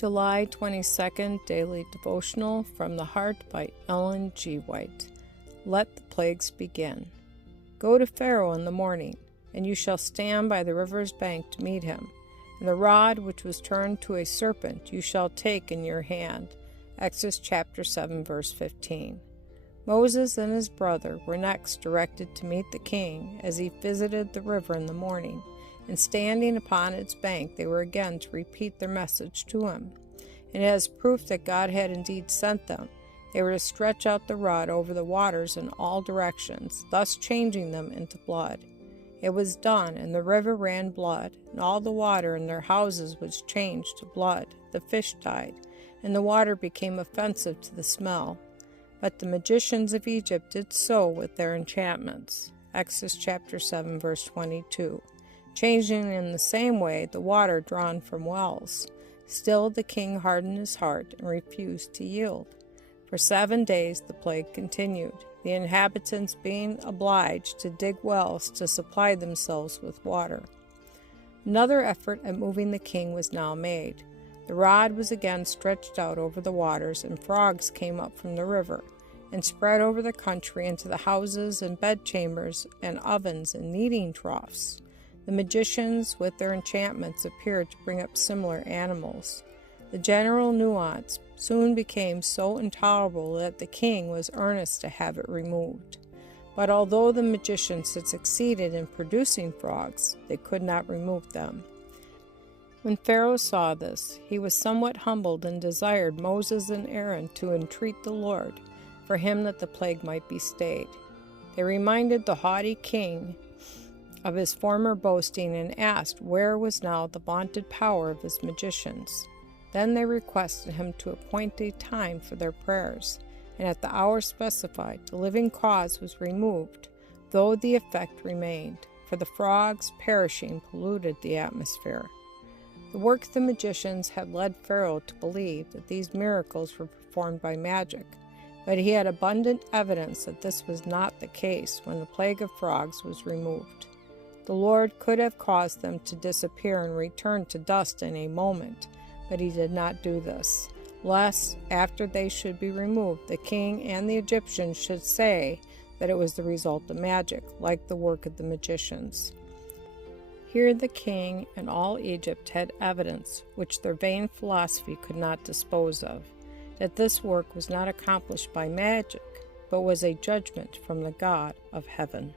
July 22nd Daily Devotional from the Heart by Ellen G. White. Let the plagues begin. Go to Pharaoh in the morning, and you shall stand by the river's bank to meet him. And the rod which was turned to a serpent you shall take in your hand. Exodus chapter 7, verse 15. Moses and his brother were next directed to meet the king as he visited the river in the morning, and standing upon its bank they were again to repeat their message to him. And as proof that God had indeed sent them, they were to stretch out the rod over the waters in all directions, thus changing them into blood. It was done, and the river ran blood, and all the water in their houses was changed to blood. The fish died, and the water became offensive to the smell. But the magicians of Egypt did so with their enchantments. Exodus chapter 7, verse 22. Changing in the same way the water drawn from wells. Still the king hardened his heart and refused to yield. For 7 days the plague continued, the inhabitants being obliged to dig wells to supply themselves with water. Another effort at moving the king was now made. The rod was again stretched out over the waters, and frogs came up from the river, and spread over the country into the houses and bedchambers and ovens and kneading troughs. The magicians, with their enchantments, appeared to bring up similar animals. The general nuisance soon became so intolerable that the king was earnest to have it removed. But although the magicians had succeeded in producing frogs, they could not remove them. When Pharaoh saw this, he was somewhat humbled and desired Moses and Aaron to entreat the Lord for him that the plague might be stayed. They reminded the haughty king of his former boasting and asked where was now the vaunted power of his magicians. Then they requested him to appoint a time for their prayers, and at the hour specified the living cause was removed, though the effect remained, for the frogs perishing polluted the atmosphere. The work of the magicians had led Pharaoh to believe that these miracles were performed by magic, but he had abundant evidence that this was not the case when the plague of frogs was removed. The Lord could have caused them to disappear and return to dust in a moment, but he did not do this, lest, after they should be removed, the king and the Egyptians should say that it was the result of magic, like the work of the magicians. Here the king and all Egypt had evidence, which their vain philosophy could not dispose of, that this work was not accomplished by magic, but was a judgment from the God of heaven.